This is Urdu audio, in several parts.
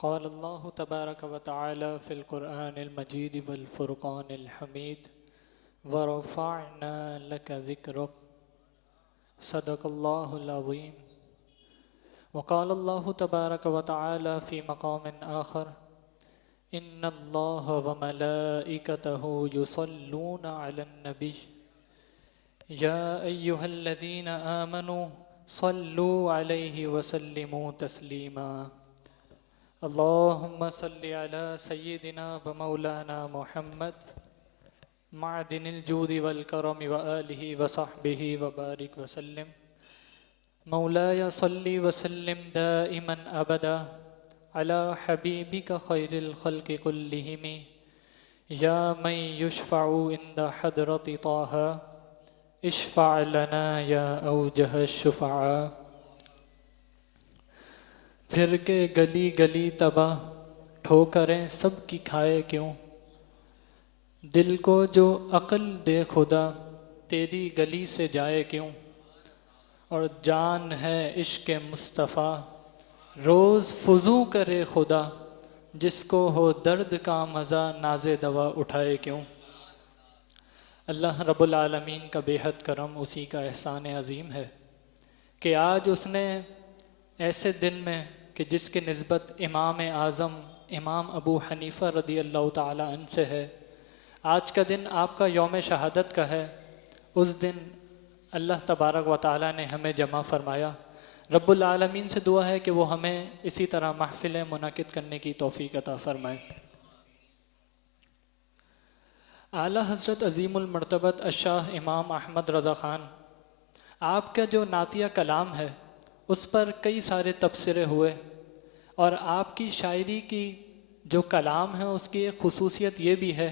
قال الله تبارك وتعالى في القرآن المجيد والفرقان الحميد ورفعنا لك ذكرك صدق الله العظيم. وقال الله تبارك وتعالى في مقام آخر إن الله وملائكته يصلون على النبي يا أيها الذين آمنوا صلوا عليه وسلموا تسليما. اللهم صل على سيدنا ومولانا محمد معدن الجود والكرم وآله وصحبه وبارك وسلم. مولاي صل وسلم دائما أبدا على حبيبك خير الخلق كلهم يا من يشفع عند حضرة طه اشفع لنا یا اوجہ الشفعاء. پھر کے گلی گلی تباہ ٹھوکریں سب کی کھائے کیوں، دل کو جو عقل دے خدا تیری گلی سے جائے کیوں. اور جان ہے عشق مصطفیٰ روز فضو کرے خدا، جس کو ہو درد کا مزہ ناز دوا اٹھائے کیوں. اللہ رب العالمین کا بے حد کرم، اسی کا احسان عظیم ہے کہ آج اس نے ایسے دن میں کہ جس کی نسبت امام اعظم امام ابو حنیفہ رضی اللہ تعالی عنہ سے ہے، آج کا دن آپ کا یوم شہادت کا ہے. اس دن اللہ تبارک و تعالی نے ہمیں جمع فرمایا. رب العالمین سے دعا ہے کہ وہ ہمیں اسی طرح محفلیں منعقد کرنے کی توفیق عطا فرمائے. اعلیٰ حضرت عظیم المرتبت الشاہ امام احمد رضا خان، آپ کا جو نعتیہ کلام ہے اس پر کئی سارے تبصرے ہوئے، اور آپ کی شاعری کی جو کلام ہے اس کی ایک خصوصیت یہ بھی ہے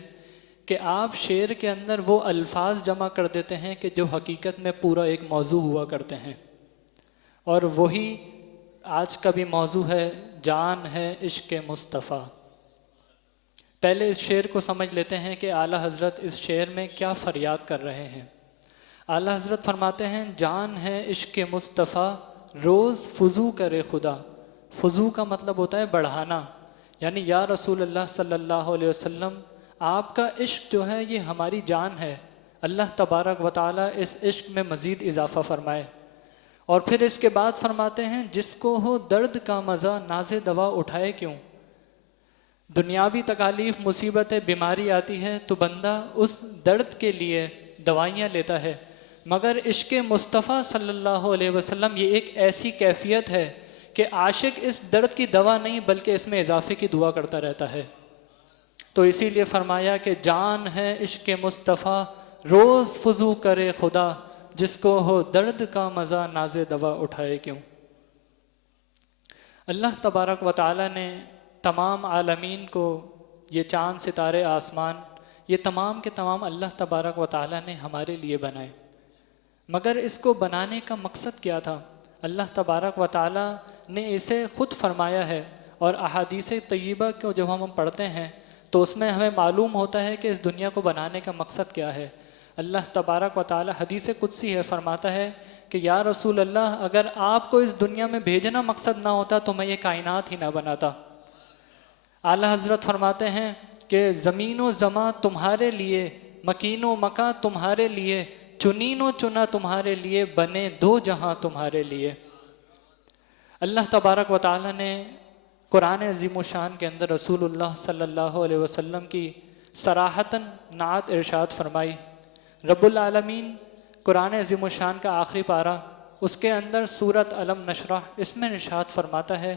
کہ آپ شعر کے اندر وہ الفاظ جمع کر دیتے ہیں کہ جو حقیقت میں پورا ایک موضوع ہوا کرتے ہیں، اور وہی آج کا بھی موضوع ہے، جان ہے عشق مصطفیٰ. پہلے اس شعر کو سمجھ لیتے ہیں کہ اعلیٰ حضرت اس شعر میں کیا فریاد کر رہے ہیں. اعلیٰ حضرت فرماتے ہیں جان ہے عشق مصطفیٰ روز فضو کرے خدا. فضو کا مطلب ہوتا ہے بڑھانا، یعنی یا رسول اللہ صلی اللہ علیہ وسلم آپ کا عشق جو ہے یہ ہماری جان ہے. اللہ تبارک و تعالی اس عشق میں مزید اضافہ فرمائے. اور پھر اس کے بعد فرماتے ہیں جس کو ہو درد کا مزہ ناز دوا اٹھائے کیوں. دنیاوی تکالیف مصیبتیں بیماری آتی ہے تو بندہ اس درد کے لیے دوائیاں لیتا ہے، مگر عشق مصطفیٰ صلی اللہ علیہ وسلم یہ ایک ایسی کیفیت ہے کہ عاشق اس درد کی دوا نہیں بلکہ اس میں اضافے کی دعا کرتا رہتا ہے. تو اسی لیے فرمایا کہ جان ہے عشق مصطفیٰ روز فضو کرے خدا، جس کو ہو درد کا مزہ ناز دوا اٹھائے کیوں. اللہ تبارک و تعالی نے تمام عالمین کو، یہ چاند ستارے آسمان، یہ تمام کے تمام اللہ تبارک و تعالی نے ہمارے لیے بنائے، مگر اس کو بنانے کا مقصد کیا تھا؟ اللہ تبارک و تعالی نے اسے خود فرمایا ہے. اور احادیث طیبہ کو جب ہم پڑھتے ہیں تو اس میں ہمیں معلوم ہوتا ہے کہ اس دنیا کو بنانے کا مقصد کیا ہے. اللہ تبارک و تعالی حدیث قدسی ہے، فرماتا ہے کہ یا رسول اللہ اگر آپ کو اس دنیا میں بھیجنا مقصد نہ ہوتا تو میں یہ کائنات ہی نہ بناتا. اعلیٰ حضرت فرماتے ہیں کہ زمین و زماں تمہارے لیے، مکین و مکاں تمہارے لیے، چنین و چنا تمہارے لیے، بنے دو جہاں تمہارے لیے. اللہ تبارک و تعالی نے قرآن عظیم الشان کے اندر رسول اللہ صلی اللہ علیہ وسلم کی صراحتاً نعت ارشاد فرمائی. رب العالمین قرآن عظیم الشان کا آخری پارہ، اس کے اندر سورۃ الم نشرح، اس میں ارشاد فرماتا ہے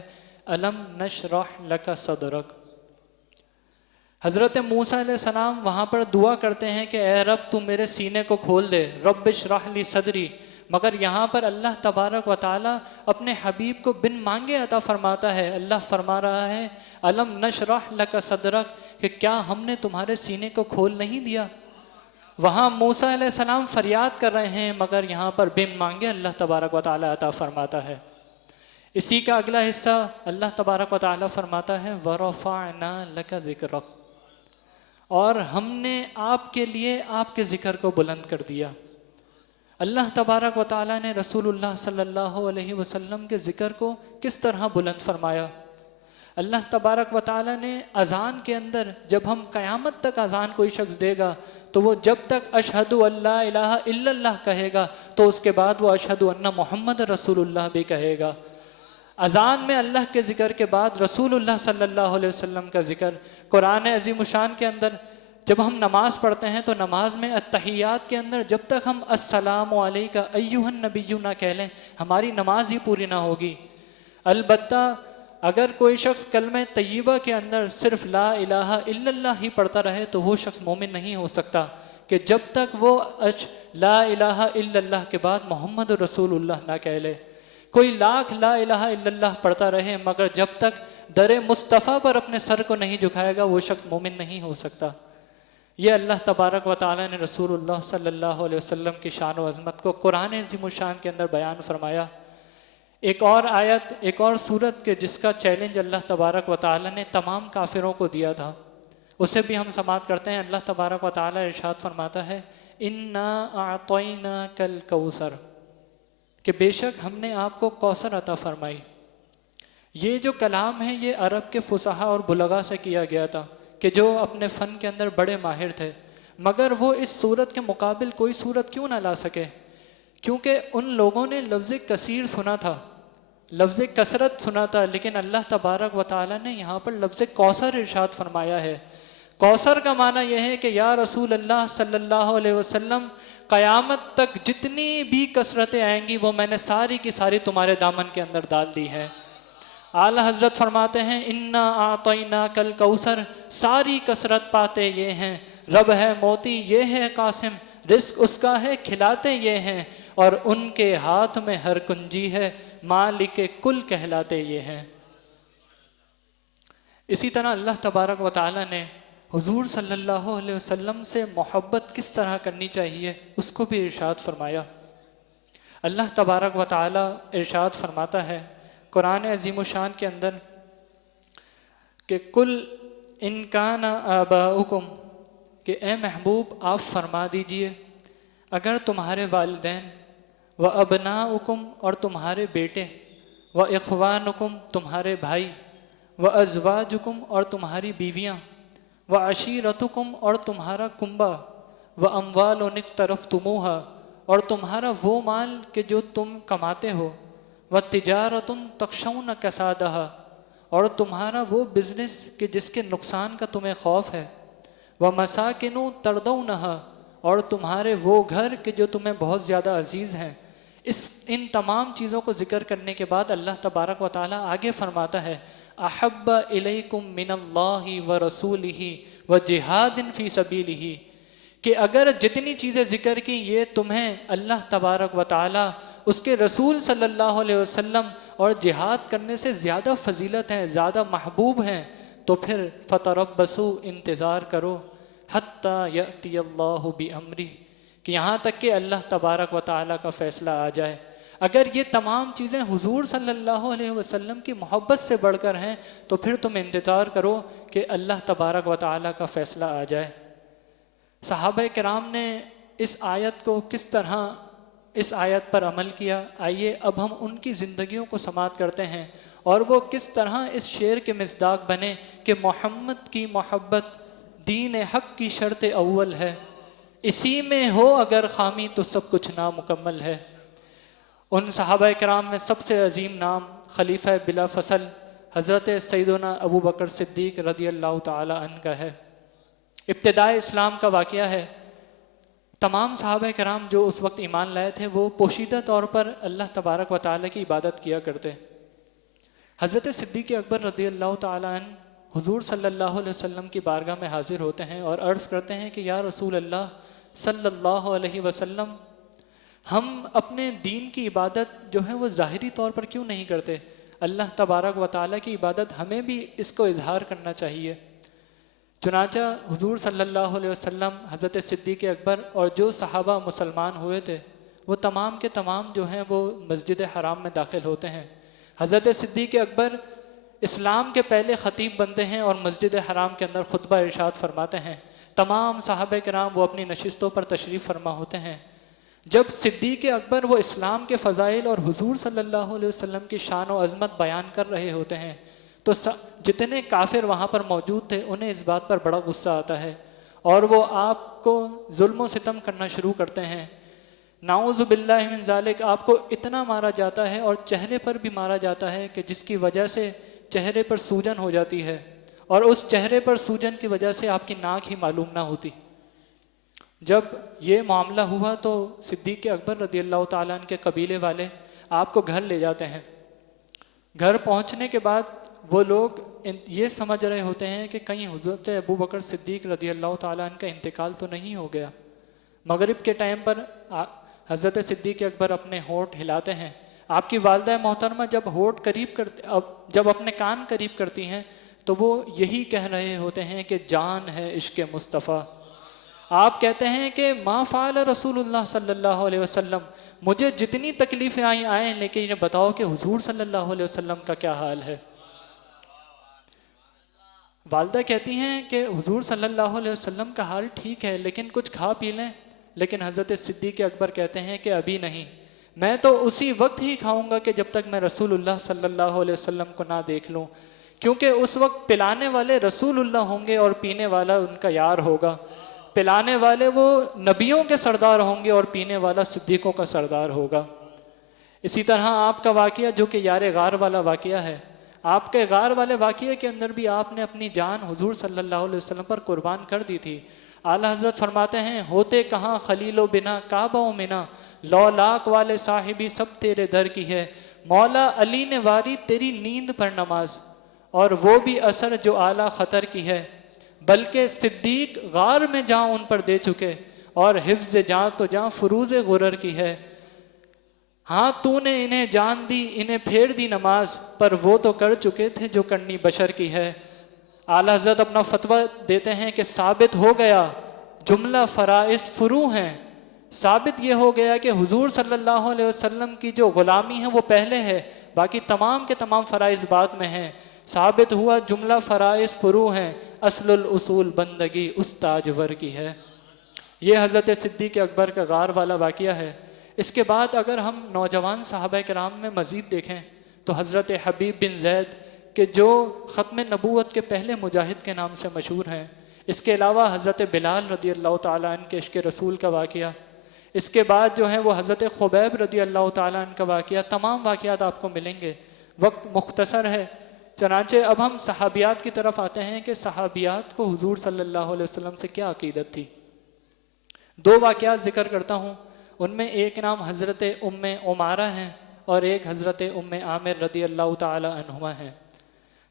الم نشرح لک صدرک. حضرت موسیٰ علیہ السلام وہاں پر دعا کرتے ہیں کہ اے رب تو میرے سینے کو کھول دے، رب اشرح لی صدری. مگر یہاں پر اللہ تبارک و تعالی اپنے حبیب کو بن مانگے عطا فرماتا ہے. اللہ فرما رہا ہے الم نشرح لک صدرک، کہ کیا ہم نے تمہارے سینے کو کھول نہیں دیا. وہاں موسیٰ علیہ السلام فریاد کر رہے ہیں، مگر یہاں پر بن مانگے اللہ تبارک و تعالی عطا فرماتا ہے. اسی کا اگلا حصہ اللہ تبارک و تعالی فرماتا ہے وَرَفَعْنَا لَكَ ذِكْرَكَ، اور ہم نے آپ کے لیے آپ کے ذکر کو بلند کر دیا. اللہ تبارک و تعالی نے رسول اللہ صلی اللہ علیہ وسلم کے ذکر کو کس طرح بلند فرمایا؟ اللہ تبارک و تعالیٰ نے اذان کے اندر جب ہم قیامت تک اذان کوئی شخص دے گا تو وہ جب تک اشہد ان لا الہ الا اللہ کہے گا تو اس کے بعد وہ اشہد ان محمد رسول اللہ بھی کہے گا۔ اذان میں اللہ کے ذکر کے بعد رسول اللہ صلی اللہ علیہ وسلم کا ذکر۔ قرآن عظیم الشان کے اندر جب ہم نماز پڑھتے ہیں تو نماز میں التحیات کے اندر جب تک ہم السلام علیکہ ایہا النبی نہ کہہ لیں ہماری نماز ہی پوری نہ ہوگی۔ البتہ اگر کوئی شخص کلمہ طیبہ کے اندر صرف لا الہ الا اللہ ہی پڑھتا رہے تو وہ شخص مومن نہیں ہو سکتا، کہ جب تک وہ لا الہ الا اللہ کے بعد محمد رسول اللہ نہ کہہ لے۔ کوئی لاکھ لا الہ الا اللہ پڑھتا رہے مگر جب تک در مصطفیٰ پر اپنے سر کو نہیں جھکائے گا وہ شخص مومن نہیں ہو سکتا۔ یہ اللہ تبارک و تعالیٰ نے رسول اللہ صلی اللہ علیہ وسلم کی شان و عظمت کو قرآن عظیم الشان کے اندر بیان فرمایا۔ ایک اور آیت، ایک اور صورت کے جس کا چیلنج اللہ تبارک و تعالیٰ نے تمام کافروں کو دیا تھا، اسے بھی ہم سماعت کرتے ہیں۔ اللہ تبارک و تعالیٰ ارشاد فرماتا ہے اِنَّا أَعْطَيْنَاكَ الْكَوْثَرَ، کہ بے شک ہم نے آپ کو کوثر عطا فرمائی۔ یہ جو کلام ہے یہ عرب کے فصحاء اور بلغاء سے کیا گیا تھا کہ جو اپنے فن کے اندر بڑے ماہر تھے، مگر وہ اس صورت کے مقابل کوئی صورت کیوں نہ لا سکے؟ کیونکہ ان لوگوں نے لفظ کثیر سنا تھا، لفظ کثرت سنا تھا، لیکن اللہ تبارک و تعالیٰ نے یہاں پر لفظ کوثر ارشاد فرمایا ہے۔ کوثر کا معنی یہ ہے کہ یا رسول اللہ صلی اللہ علیہ وسلم قیامت تک جتنی بھی کثرتیں آئیں گی وہ میں نے ساری کی ساری تمہارے دامن کے اندر ڈال دی ہے۔ اعلیٰ حضرت فرماتے ہیں اِنَّا أَعْطَيْنَاكَ الْكَوْثَرَ، ساری کثرت پاتے یہ ہیں، رب ہے موتی یہ ہے قاسم، رزق اس کا ہے کھلاتے یہ ہیں، اور ان کے ہاتھ میں ہر کنجی ہے، مالک کل کہلاتے یہ ہیں۔ اسی طرح اللہ تبارک و تعالیٰ نے حضور صلی اللہ علیہ وسلم سے محبت کس طرح کرنی چاہیے اس کو بھی ارشاد فرمایا۔ اللہ تبارک و تعالیٰ ارشاد فرماتا ہے قرآن عظیم الشان کے اندر کہ کل ان کان آباؤکم، کہ اے محبوب آپ فرما دیجئے اگر تمہارے والدین و ابناؤکم اور تمہارے بیٹے و اخوانکم تمہارے بھائی و ازواجکم اور تمہاری بیویاں و عشیرتکم اور تمہارا کنبہ و اموال اقترفتموہا اور تمہارا وہ مال کہ جو تم کماتے ہو و تجارت تخشون کسادہا اور تمہارا وہ بزنس کہ جس کے نقصان کا تمہیں خوف ہے و مساکن تردونہا اور تمہارے وہ گھر کہ جو تمہیں بہت زیادہ عزیز ہیں۔ ان تمام چیزوں کو ذکر کرنے کے بعد اللہ تبارک و تعالیٰ آگے فرماتا ہے احب الیکم من اللہ و رسولہ و جہاد فی سبیلہ، کہ اگر جتنی چیزیں ذکر کی یہ تمہیں اللہ تبارک و تعالیٰ اس کے رسول صلی اللہ علیہ وسلم اور جہاد کرنے سے زیادہ فضیلت ہیں، زیادہ محبوب ہیں، تو پھر فتربصوا انتظار کرو حتیٰ یأتی اللہ بامرہ، کہ یہاں تک کہ اللہ تبارک و تعالیٰ کا فیصلہ آ جائے۔ اگر یہ تمام چیزیں حضور صلی اللہ علیہ وسلم کی محبت سے بڑھ کر ہیں تو پھر تم انتظار کرو کہ اللہ تبارک و تعالیٰ کا فیصلہ آ جائے۔ صحابہ کرام نے اس آیت کو کس طرح اس آیت پر عمل کیا، آئیے اب ہم ان کی زندگیوں کو سماعت کرتے ہیں اور وہ کس طرح اس شعر کے مصداق بنے کہ محمد کی محبت دین حق کی شرط اول ہے، اسی میں ہو اگر خامی تو سب کچھ نامکمل ہے۔ ان صحابہ کرام میں سب سے عظیم نام خلیفہ بلا فصل حضرت سیدنا ابو بکر صدیق رضی اللہ تعالی عنہ کا ہے۔ ابتدائے اسلام کا واقعہ ہے۔ تمام صحابہ کرام جو اس وقت ایمان لائے تھے وہ پوشیدہ طور پر اللہ تبارک و تعالیٰ کی عبادت کیا کرتے۔ حضرت صدیق اکبر رضی اللہ تعالیٰ عنہ حضور صلی اللہ علیہ وسلم کی بارگاہ میں حاضر ہوتے ہیں اور عرض کرتے ہیں کہ یا رسول اللہ صلی اللہ علیہ وسلم، ہم اپنے دین کی عبادت جو ہے وہ ظاہری طور پر کیوں نہیں کرتے؟ اللہ تبارک و تعالیٰ کی عبادت ہمیں بھی اس کو اظہار کرنا چاہیے۔ چنانچہ حضور صلی اللہ علیہ وسلم، حضرت صدیق اکبر اور جو صحابہ مسلمان ہوئے تھے وہ تمام کے تمام جو ہیں وہ مسجد حرام میں داخل ہوتے ہیں۔ حضرت صدیق اکبر اسلام کے پہلے خطیب بنتے ہیں اور مسجد حرام کے اندر خطبہ ارشاد فرماتے ہیں۔ تمام صحابہ کرام وہ اپنی نشستوں پر تشریف فرما ہوتے ہیں۔ جب صدیق اکبر وہ اسلام کے فضائل اور حضور صلی اللہ علیہ وسلم کی شان و عظمت بیان کر رہے ہوتے ہیں تو جتنے کافر وہاں پر موجود تھے انہیں اس بات پر بڑا غصہ آتا ہے اور وہ آپ کو ظلم و ستم کرنا شروع کرتے ہیں. نعوذ باللہ من ذالک، آپ کو اتنا مارا جاتا ہے اور چہرے پر بھی مارا جاتا ہے کہ جس کی وجہ سے چہرے پر سوجن ہو جاتی ہے، اور اس چہرے پر سوجن کی وجہ سے آپ کی ناک ہی معلوم نہ ہوتی. جب یہ معاملہ ہوا تو صدیق اکبر رضی اللہ تعالیٰ عنہ کے قبیلے والے آپ کو گھر لے جاتے ہیں. گھر پہنچنے کے بعد وہ لوگ یہ سمجھ رہے ہوتے ہیں کہ کہیں حضرت ابو بکر صدیق رضی اللہ تعالیٰ عنہ کا انتقال تو نہیں ہو گیا. مغرب کے ٹائم پر حضرت صدیق اکبر اپنے ہونٹ ہلاتے ہیں. آپ کی والدہ محترمہ جب اپنے کان قریب کرتی ہیں تو وہ یہی کہہ رہے ہوتے ہیں کہ جان ہے عشق مصطفیٰ. آپ کہتے ہیں کہ ما فعل رسول اللہ صلی اللہ علیہ وسلم، مجھے جتنی تکلیفیں آئیں لیکن یہ بتاؤ کہ حضور صلی اللہ علیہ وسلم کا کیا حال ہے. والدہ کہتی ہیں کہ حضور صلی اللہ علیہ وسلم کا حال ٹھیک ہے لیکن کچھ کھا پی لیں. لیکن حضرت صدیق اکبر کہتے ہیں کہ ابھی نہیں، میں تو اسی وقت ہی کھاؤں گا کہ جب تک میں رسول اللہ صلی اللہ علیہ وسلم کو نہ دیکھ لوں، کیونکہ اس وقت پلانے والے رسول اللہ ہوں گے اور پینے والا ان کا یار ہوگا. پلانے والے وہ نبیوں کے سردار ہوں گے اور پینے والا صدیقوں کا سردار ہوگا. اسی طرح آپ کا واقعہ جو کہ یار غار والا واقعہ ہے، آپ کے غار والے واقعے کے اندر بھی آپ نے اپنی جان حضور صلی اللہ علیہ وسلم پر قربان کر دی تھی. اعلیٰ حضرت فرماتے ہیں ہوتے کہاں خلیل و بنا کعبہ و منا، لولاک والے صاحبی سب تیرے در کی ہے، مولا علی نے واری تیری نیند پر نماز، اور وہ بھی اثر جو اعلیٰ خطر کی ہے، بلکہ صدیق غار میں جاں ان پر دے چکے، اور حفظ جاں تو جاں فروز غرر کی ہے. ہاں تو نے انہیں جان دی، انہیں پھیر دی نماز، پر وہ تو کر چکے تھے جو کرنی بشر کی ہے. اعلیٰ حضرت اپنا فتویٰ دیتے ہیں کہ ثابت ہو گیا جملہ فرائض فرو ہیں. ثابت یہ ہو گیا کہ حضور صلی اللہ علیہ وسلم کی جو غلامی ہے وہ پہلے ہے، باقی تمام کے تمام فرائض بعد میں ہیں. ثابت ہوا جملہ فرائض فرو ہیں، اصل الاصول بندگی اس تاجور کی ہے. یہ حضرت صدیق اکبر کا غار والا واقعہ ہے. اس کے بعد اگر ہم نوجوان صحابہ کرام میں مزید دیکھیں تو حضرت حبیب بن زید کہ جو ختم نبوت کے پہلے مجاہد کے نام سے مشہور ہیں. اس کے علاوہ حضرت بلال رضی اللہ تعالیٰ عنہ کے عشق رسول کا واقعہ. اس کے بعد جو ہے وہ حضرت خبیب رضی اللہ تعالیٰ عنہ کا واقعہ. تمام واقعات آپ کو ملیں گے، وقت مختصر ہے. چنانچہ اب ہم صحابیات کی طرف آتے ہیں کہ صحابیات کو حضور صلی اللہ علیہ وسلم سے کیا عقیدت تھی. دو واقعات ذکر کرتا ہوں. ان میں ایک نام حضرت ام عمارہ ہیں اور ایک حضرت ام عامر رضی اللہ تعالیٰ عنہما ہیں.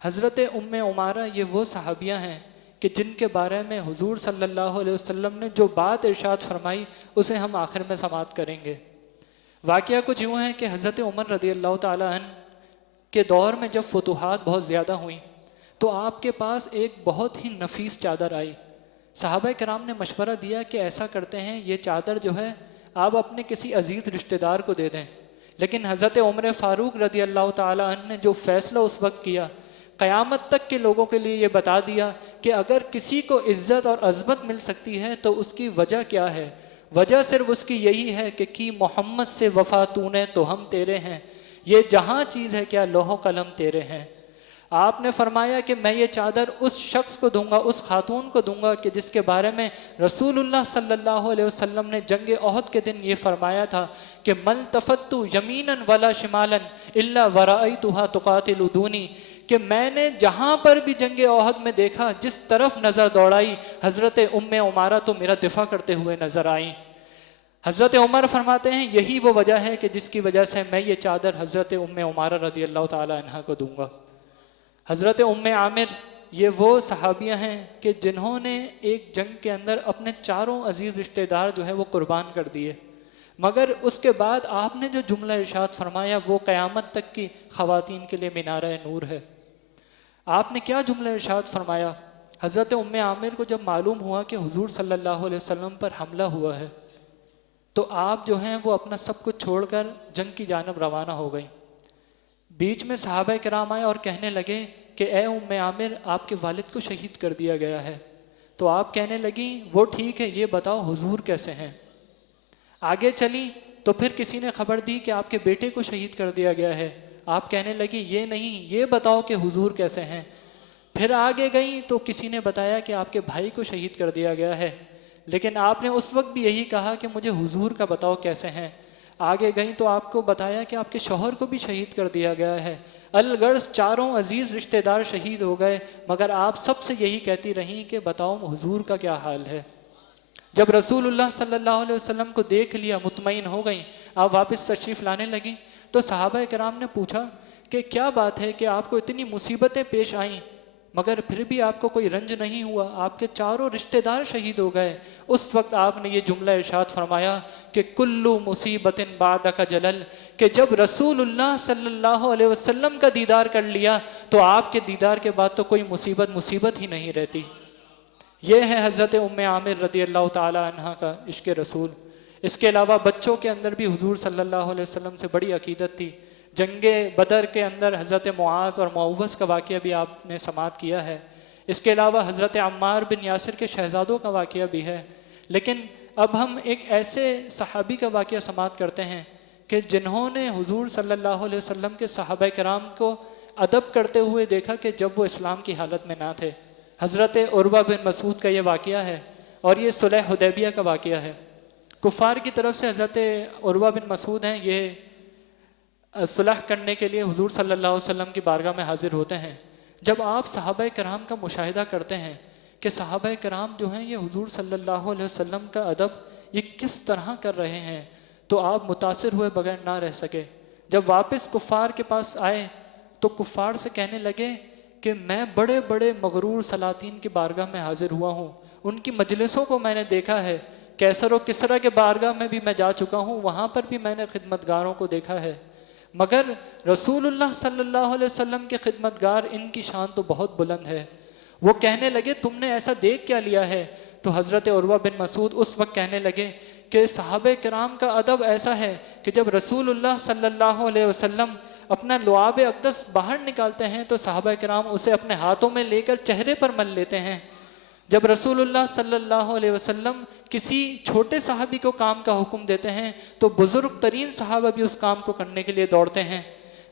حضرت ام عمارہ یہ وہ صحابیہ ہیں کہ جن کے بارے میں حضور صلی اللہ علیہ وسلم نے جو بات ارشاد فرمائی اسے ہم آخر میں سماعت کریں گے. واقعہ کچھ یوں ہے کہ حضرت عمر رضی اللہ تعالیٰ عنہ کے دور میں جب فتوحات بہت زیادہ ہوئیں تو آپ کے پاس ایک بہت ہی نفیس چادر آئی. صحابہ کرام نے مشورہ دیا کہ ایسا کرتے ہیں یہ چادر جو ہے آپ اپنے کسی عزیز رشتہ دار کو دے دیں. لیکن حضرت عمر فاروق رضی اللہ تعالیٰ عنہ نے جو فیصلہ اس وقت کیا، قیامت تک کے لوگوں کے لیے یہ بتا دیا کہ اگر کسی کو عزت اور عظمت مل سکتی ہے تو اس کی وجہ کیا ہے. وجہ صرف اس کی یہی ہے کہ کی محمد سے وفا تو نے تو ہم تیرے ہیں، یہ جہاں چیز ہے کیا لوح و قلم تیرے ہیں. آپ نے فرمایا کہ میں یہ چادر اس شخص کو دوں گا، اس خاتون کو دوں گا کہ جس کے بارے میں رسول اللہ صلی اللہ علیہ وسلم نے جنگ احد کے دن یہ فرمایا تھا کہ ملتفت یمیناً ولا شمالاً الا ورأیتها تقاتل دونی، کہ میں نے جہاں پر بھی جنگ احد میں دیکھا جس طرف نظر دوڑائی حضرت ام عمارہ تو میرا دفاع کرتے ہوئے نظر آئیں. حضرت عمر فرماتے ہیں یہی وہ وجہ ہے کہ جس کی وجہ سے میں یہ چادر حضرت ام عمارہ رضی اللہ تعالی عنہ کو دوں گا. حضرت ام عامر یہ وہ صحابیہ ہیں کہ جنہوں نے ایک جنگ کے اندر اپنے چاروں عزیز رشتہ دار جو ہے وہ قربان کر دیے، مگر اس کے بعد آپ نے جو جملہ ارشاد فرمایا وہ قیامت تک کی خواتین کے لیے مینارہ نور ہے. آپ نے کیا جملہ ارشاد فرمایا؟ حضرت ام عامر کو جب معلوم ہوا کہ حضور صلی اللہ علیہ وسلم پر حملہ ہوا ہے تو آپ جو ہیں وہ اپنا سب کچھ چھوڑ کر جنگ کی جانب روانہ ہو گئیں. بیچ میں صحابہ کرام آئے اور کہنے لگے کہ اے ام عامر آپ کے والد کو شہید کر دیا گیا ہے. تو آپ کہنے لگیں وہ ٹھیک ہے، یہ بتاؤ حضور کیسے ہیں. آگے چلی تو پھر کسی نے خبر دی کہ آپ کے بیٹے کو شہید کر دیا گیا ہے. آپ کہنے لگی یہ نہیں، یہ بتاؤ کہ حضور کیسے ہیں۔ پھر آگے گئیں تو کسی نے بتایا کہ آپ کے بھائی کو شہید کر دیا گیا ہے، لیکن آپ نے اس وقت بھی یہی کہا کہ مجھے حضور کا بتاؤ کیسے ہیں۔ آگے گئیں تو آپ کو بتایا کہ آپ کے شوہر کو بھی شہید کر دیا گیا ہے۔ الغرض چاروں عزیز رشتہ دار شہید ہو گئے، مگر آپ سب سے یہی کہتی رہیں کہ بتاؤ حضور کا کیا حال ہے۔ جب رسول اللہ صلی اللہ علیہ وسلم کو دیکھ لیا، مطمئن ہو گئیں، آپ واپس تشریف لانے لگیں، تو صحابہ کرام نے پوچھا کہ کیا بات ہے کہ آپ کو اتنی مصیبتیں پیش آئیں مگر پھر بھی آپ کو کوئی رنج نہیں ہوا، آپ کے چاروں رشتہ دار شہید ہو گئے۔ اس وقت آپ نے یہ جملہ ارشاد فرمایا کہ کلو مصیبت بعدک جلل، کہ جب رسول اللہ صلی اللہ علیہ وسلم کا دیدار کر لیا تو آپ کے دیدار کے بعد تو کوئی مصیبت ہی نہیں رہتی۔ یہ ہے حضرت ام عامر رضی اللہ تعالی عنہ کا عشق رسول۔ اس کے علاوہ بچوں کے اندر بھی حضور صلی اللہ علیہ وسلم سے بڑی عقیدت تھی۔ جنگ بدر کے اندر حضرت معاذ اور معوذ کا واقعہ بھی آپ نے سماعت کیا ہے۔ اس کے علاوہ حضرت عمار بن یاسر کے شہزادوں کا واقعہ بھی ہے۔ لیکن اب ہم ایک ایسے صحابی کا واقعہ سماعت کرتے ہیں کہ جنہوں نے حضور صلی اللہ علیہ وسلم کے صحابہ کرام کو ادب کرتے ہوئے دیکھا کہ جب وہ اسلام کی حالت میں نہ تھے۔ حضرت عروہ بن مسعود کا یہ واقعہ ہے، اور یہ صلح حدیبیہ کا واقعہ ہے۔ کفار کی طرف سے حضرت عروہ بن مسعود ہیں، یہ صلح کرنے کے لیے حضور صلی اللہ علیہ وسلم کی بارگاہ میں حاضر ہوتے ہیں۔ جب آپ صحابہ کرام کا مشاہدہ کرتے ہیں کہ صحابہ کرام جو ہیں یہ حضور صلی اللہ علیہ وسلم کا ادب یہ کس طرح کر رہے ہیں، تو آپ متاثر ہوئے بغیر نہ رہ سکے۔ جب واپس کفار کے پاس آئے تو کفار سے کہنے لگے کہ میں بڑے بڑے مغرور سلاطین کی بارگاہ میں حاضر ہوا ہوں، ان کی مجلسوں کو میں نے دیکھا ہے، کیسر و کسرا کے بارگاہ میں بھی میں جا چکا ہوں، وہاں پر بھی میں نے خدمتگاروں کو دیکھا ہے، مگر رسول اللہ صلی اللہ علیہ وسلم کے خدمتگار ان کی شان تو بہت بلند ہے۔ وہ کہنے لگے تم نے ایسا دیکھ کیا لیا ہے؟ تو حضرت عروہ بن مسعود اس وقت کہنے لگے کہ صحابہ کرام کا ادب ایسا ہے کہ جب رسول اللہ صلی اللہ علیہ وسلم اپنا لعاب اقدس باہر نکالتے ہیں تو صحابہ کرام اسے اپنے ہاتھوں میں لے کر چہرے پر مل لیتے ہیں۔ جب رسول اللہ صلی اللہ علیہ وسلم کسی چھوٹے صحابی کو کام کا حکم دیتے ہیں تو بزرگ ترین صحابہ بھی اس کام کو کرنے کے لیے دوڑتے ہیں۔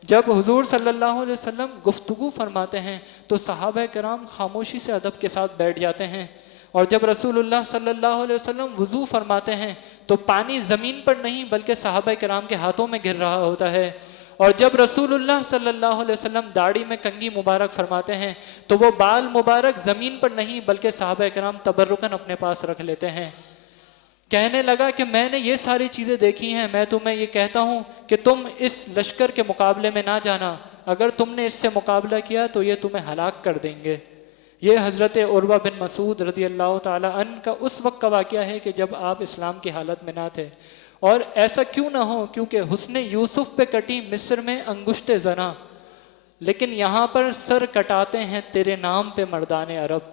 جب حضور صلی اللہ علیہ وسلم گفتگو فرماتے ہیں تو صحابہ کرام خاموشی سے ادب کے ساتھ بیٹھ جاتے ہیں، اور جب رسول اللہ صلی اللہ علیہ وسلم وضو فرماتے ہیں تو پانی زمین پر نہیں بلکہ صحابہ کرام کے ہاتھوں میں گر رہا ہوتا ہے، اور جب رسول اللہ صلی اللہ علیہ وسلم داڑھی میں کنگھی مبارک فرماتے ہیں تو وہ بال مبارک زمین پر نہیں بلکہ صحابہ کرام تبرکن اپنے پاس رکھ لیتے ہیں۔ کہنے لگا کہ میں نے یہ ساری چیزیں دیکھی ہیں، میں تمہیں یہ کہتا ہوں کہ تم اس لشکر کے مقابلے میں نہ جانا، اگر تم نے اس سے مقابلہ کیا تو یہ تمہیں ہلاک کر دیں گے۔ یہ حضرت عروہ بن مسعود رضی اللہ تعالی عنہ کا اس وقت کا واقعہ ہے کہ جب آپ اسلام کی حالت میں نہ تھے، اور ایسا کیوں نہ ہو کیونکہ حسن یوسف پہ کٹی مصر میں انگشت زنا، لیکن یہاں پر سر کٹاتے ہیں تیرے نام پہ مردان عرب۔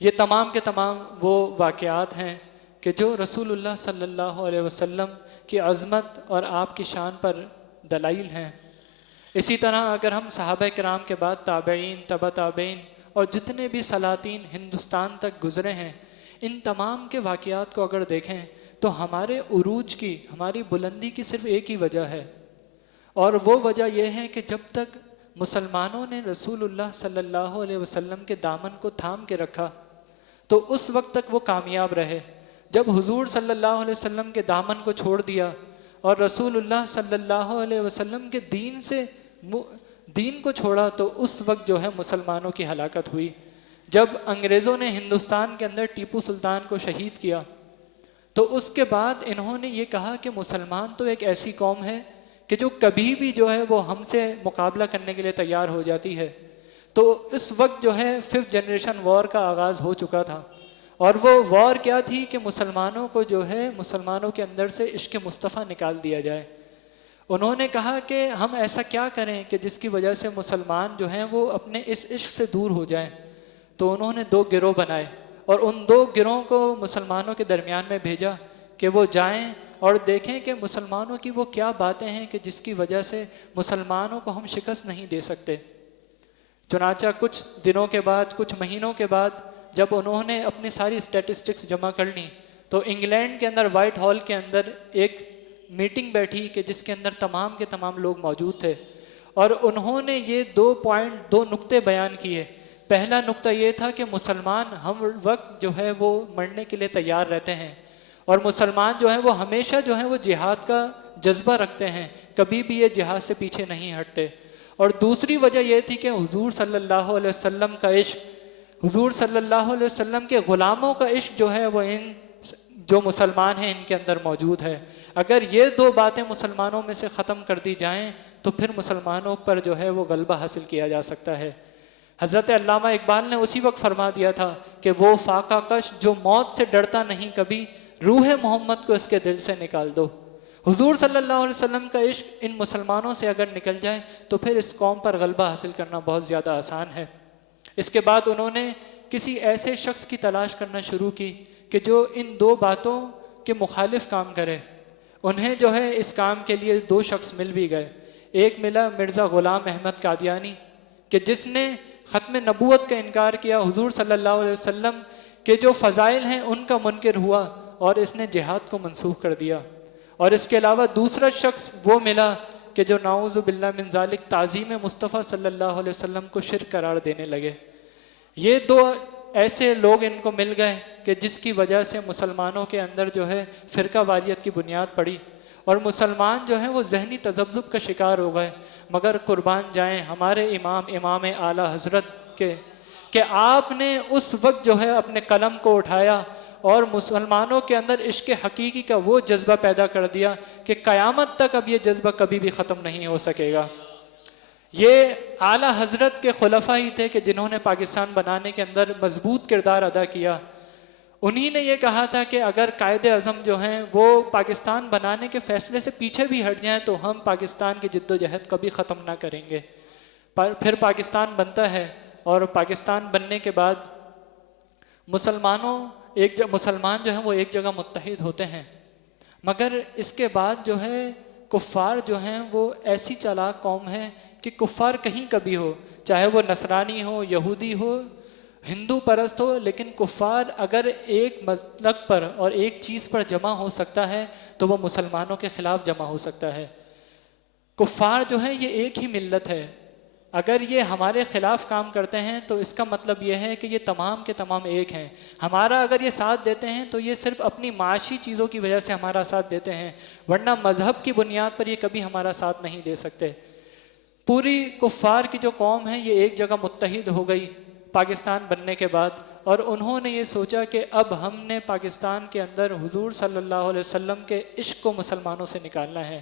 یہ تمام کے تمام وہ واقعات ہیں کہ جو رسول اللہ صلی اللہ علیہ وسلم کی عظمت اور آپ کی شان پر دلائل ہیں۔ اسی طرح اگر ہم صحابہ کرام کے بعد تابعین، تبع تابعین اور جتنے بھی سلاطین ہندوستان تک گزرے ہیں، ان تمام کے واقعات کو اگر دیکھیں تو ہمارے عروج کی، ہماری بلندی کی صرف ایک ہی وجہ ہے، اور وہ وجہ یہ ہے کہ جب تک مسلمانوں نے رسول اللہ صلی اللہ علیہ وسلم کے دامن کو تھام کے رکھا تو اس وقت تک وہ کامیاب رہے۔ جب حضور صلی اللہ علیہ وسلم کے دامن کو چھوڑ دیا اور رسول اللہ صلی اللہ علیہ وسلم کے دین کو چھوڑا تو اس وقت جو ہے مسلمانوں کی ہلاکت ہوئی۔ جب انگریزوں نے ہندوستان کے اندر ٹیپو سلطان کو شہید کیا تو اس کے بعد انہوں نے یہ کہا کہ مسلمان تو ایک ایسی قوم ہے کہ جو کبھی بھی جو ہے وہ ہم سے مقابلہ کرنے کے لیے تیار ہو جاتی ہے۔ تو اس وقت جو ہے 5th جنریشن وار کا آغاز ہو چکا تھا، اور وہ وار کیا تھی کہ مسلمانوں کو جو ہے مسلمانوں کے اندر سے عشق مصطفیٰ نکال دیا جائے۔ انہوں نے کہا کہ ہم ایسا کیا کریں کہ جس کی وجہ سے مسلمان جو ہیں وہ اپنے اس عشق سے دور ہو جائیں۔ تو انہوں نے 2 گروہ بنائے اور ان 2 گروہوں کو مسلمانوں کے درمیان میں بھیجا کہ وہ جائیں اور دیکھیں کہ مسلمانوں کی وہ کیا باتیں ہیں کہ جس کی وجہ سے مسلمانوں کو ہم شکست نہیں دے سکتے۔ چنانچہ کچھ دنوں کے بعد، کچھ مہینوں کے بعد جب انہوں نے اپنی ساری اسٹیٹسٹکس جمع کر لیں تو انگلینڈ کے اندر وائٹ ہال کے اندر ایک میٹنگ بیٹھی کہ جس کے اندر تمام کے تمام لوگ موجود تھے، اور انہوں نے یہ 2 نقطے بیان کیے۔ پہلا نقطہ یہ تھا کہ مسلمان ہم وقت جو ہے وہ مرنے کے لیے تیار رہتے ہیں، اور مسلمان جو ہے وہ ہمیشہ جو ہے وہ جہاد کا جذبہ رکھتے ہیں، کبھی بھی یہ جہاد سے پیچھے نہیں ہٹتے۔ اور دوسری وجہ یہ تھی کہ حضور صلی اللہ علیہ وسلم کا عشق، حضور صلی اللہ علیہ وسلم کے غلاموں کا عشق جو ہے وہ ان جو مسلمان ہیں ان کے اندر موجود ہے۔ اگر یہ 2 باتیں مسلمانوں میں سے ختم کر دی جائیں تو پھر مسلمانوں پر جو ہے وہ غلبہ حاصل کیا جا سکتا ہے۔ حضرت علامہ اقبال نے اسی وقت فرما دیا تھا کہ وہ فاقہ کش جو موت سے ڈرتا نہیں کبھی، روح محمد کو اس کے دل سے نکال دو۔ حضور صلی اللہ علیہ وسلم کا عشق ان مسلمانوں سے اگر نکل جائے تو پھر اس قوم پر غلبہ حاصل کرنا بہت زیادہ آسان ہے۔ اس کے بعد انہوں نے کسی ایسے شخص کی تلاش کرنا شروع کی کہ جو ان 2 باتوں کے مخالف کام کرے۔ انہیں جو ہے اس کام کے لیے 2 شخص مل بھی گئے۔ ایک ملا مرزا غلام احمد قادیانی کہ جس نے ختم نبوت کا انکار کیا، حضور صلی اللہ علیہ وسلم کے جو فضائل ہیں ان کا منکر ہوا اور اس نے جہاد کو منسوخ کر دیا۔ اور اس کے علاوہ دوسرا شخص وہ ملا کہ جو نعوذ باللہ من ذالک تعظیم مصطفیٰ صلی اللہ علیہ وسلم کو شرک قرار دینے لگے۔ یہ 2 ایسے لوگ ان کو مل گئے کہ جس کی وجہ سے مسلمانوں کے اندر جو ہے فرقہ واریت کی بنیاد پڑی، اور مسلمان جو ہے وہ ذہنی تذبذب کا شکار ہو گئے۔ مگر قربان جائیں ہمارے امام اعلیٰ حضرت کے کہ آپ نے اس وقت جو ہے اپنے قلم کو اٹھایا اور مسلمانوں کے اندر عشق حقیقی کا وہ جذبہ پیدا کر دیا کہ قیامت تک اب یہ جذبہ کبھی بھی ختم نہیں ہو سکے گا۔ یہ اعلیٰ حضرت کے خلفاء ہی تھے کہ جنہوں نے پاکستان بنانے کے اندر مضبوط کردار ادا کیا۔ انہی نے یہ کہا تھا کہ اگر قائد اعظم جو ہیں وہ پاکستان بنانے کے فیصلے سے پیچھے بھی ہٹ جائیں تو ہم پاکستان کی جد و جہد کبھی ختم نہ کریں گے۔ پھر پاکستان بنتا ہے، اور پاکستان بننے کے بعد مسلمان جو ہیں وہ ایک جگہ متحد ہوتے ہیں۔ مگر اس کے بعد جو ہے کفار جو ہیں وہ ایسی چالاک قوم ہے کہ کفار کہیں کبھی ہو، چاہے وہ نصرانی ہو، یہودی ہو، ہندو پرست ہو، لیکن کفار اگر ایک مسلک پر اور ایک چیز پر جمع ہو سکتا ہے تو وہ مسلمانوں کے خلاف جمع ہو سکتا ہے۔ کفار جو ہے یہ ایک ہی ملت ہے، اگر یہ ہمارے خلاف کام کرتے ہیں تو اس کا مطلب یہ ہے کہ یہ تمام کے تمام ایک ہیں۔ ہمارا اگر یہ ساتھ دیتے ہیں تو یہ صرف اپنی معاشی چیزوں کی وجہ سے ہمارا ساتھ دیتے ہیں، ورنہ مذہب کی بنیاد پر یہ کبھی ہمارا ساتھ نہیں دے سکتے۔ پوری کفار کی جو قوم ہے یہ ایک جگہ متحد ہو گئی پاکستان بننے کے بعد، اور انہوں نے یہ سوچا کہ اب ہم نے پاکستان کے اندر حضور صلی اللہ علیہ وسلم کے عشق کو مسلمانوں سے نکالنا ہے۔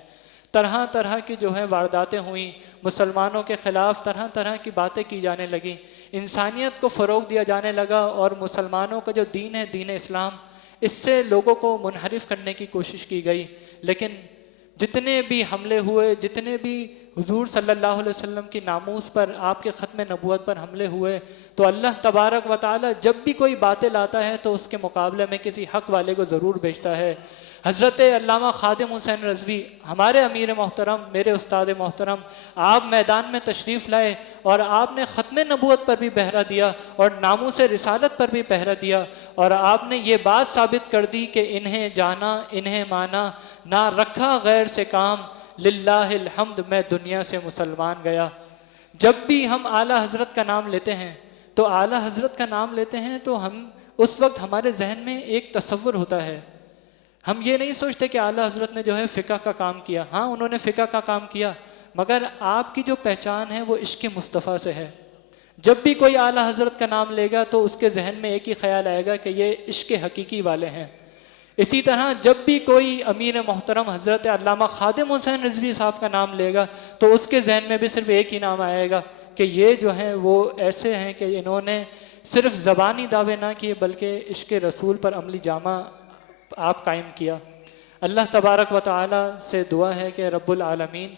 طرح طرح کی جو ہے وارداتیں ہوئیں، مسلمانوں کے خلاف طرح طرح کی باتیں کی جانے لگیں، انسانیت کو فروغ دیا جانے لگا، اور مسلمانوں کا جو دین ہے دین اسلام، اس سے لوگوں کو منحرف کرنے کی کوشش کی گئی۔ لیکن جتنے بھی حملے ہوئے، جتنے بھی حضور صلی اللہ علیہ وسلم کی ناموس پر، آپ کے ختم نبوت پر حملے ہوئے، تو اللہ تبارک و تعالی جب بھی کوئی باطل آتا ہے تو اس کے مقابلے میں کسی حق والے کو ضرور بھیجتا ہے۔ حضرت علامہ خادم حسین رضوی ہمارے امیر محترم، میرے استاد محترم، آپ میدان میں تشریف لائے اور آپ نے ختم نبوت پر بھی پہرا دیا اور ناموس رسالت پر بھی پہرا دیا، اور آپ نے یہ بات ثابت کر دی کہ انہیں جانا انہیں مانا، نہ رکھا غیر سے کام، للہ الحمد میں دنیا سے مسلمان گیا۔ جب بھی ہم اعلیٰ حضرت کا نام لیتے ہیں تو اعلیٰ حضرت کا نام لیتے ہیں تو ہم اس وقت ہمارے ذہن میں ایک تصور ہوتا ہے، ہم یہ نہیں سوچتے کہ اعلیٰ حضرت نے جو ہے فقہ کا کام کیا۔ ہاں انہوں نے فقہ کا کام کیا، مگر آپ کی جو پہچان ہے وہ عشق مصطفیٰ سے ہے۔ جب بھی کوئی اعلیٰ حضرت کا نام لے گا تو اس کے ذہن میں ایک ہی خیال آئے گا کہ یہ عشق حقیقی والے ہیں۔ اسی طرح جب بھی کوئی امیر محترم حضرت علامہ خادم حسین رضوی صاحب کا نام لے گا تو اس کے ذہن میں بھی صرف ایک ہی نام آئے گا کہ یہ جو ہیں وہ ایسے ہیں کہ انہوں نے صرف زبانی دعوے نہ کیے بلکہ عشق رسول پر عملی جامہ آپ قائم کیا۔ اللہ تبارک و تعالی سے دعا ہے کہ رب العالمین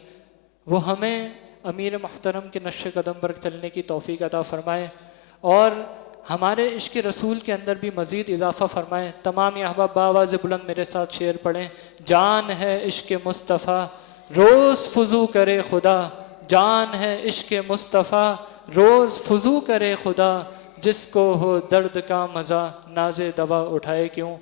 وہ ہمیں امیر محترم کے نقش قدم پر چلنے کی توفیق عطا فرمائے اور ہمارے عشق رسول کے اندر بھی مزید اضافہ فرمائے۔ تمام احباب بآواز بلند میرے ساتھ شعر پڑھیں۔ جان ہے عشق مصطفیٰ روز فضو کرے خدا، جان ہے عشق مصطفیٰ روز فضو کرے خدا، جس کو ہو درد کا مزہ ناز دوا اٹھائے کیوں۔